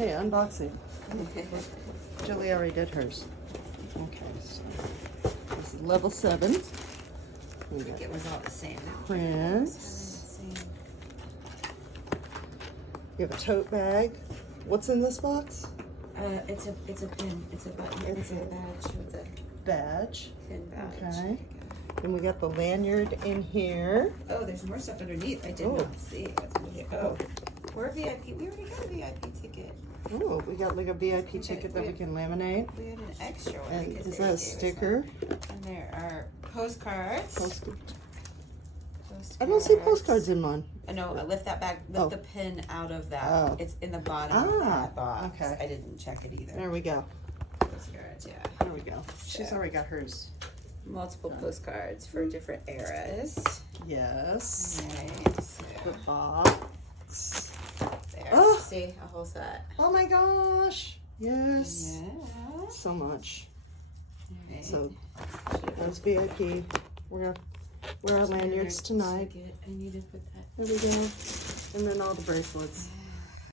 Okay, unboxing. Julie already did hers. Okay, so this is level 7. We got It was all the same. prints. You have a tote bag. What's in this box? It's a pin. It's a button. It's a badge with a Badge. pin badge. Okay. Then we got the lanyard in here. Oh, there's more stuff underneath. I did Oh. not see. What's under here? Oh, we're VIP. We already got a VIP ticket. Oh, we got like a VIP Okay, ticket that we we- can laminate. We had an extra one. And because is they that a gave us sticker? one. And there are postcards. I don't see postcards in mine. No, lift that bag. Lift Oh. the pin out of that. Oh. It's in the bottom of Ah, that box. okay. I didn't check it either. There we go. Postcards, yeah. There we go. She's already got hers. Multiple postcards for different eras. Yes. Alright, so The box. there. Oh. See, a whole set. Oh my gosh. Yes. Yeah. So much. Alright. So there's VIP. We're gonna wear our lanyards tonight. I need to put that. There we go. And then all the bracelets.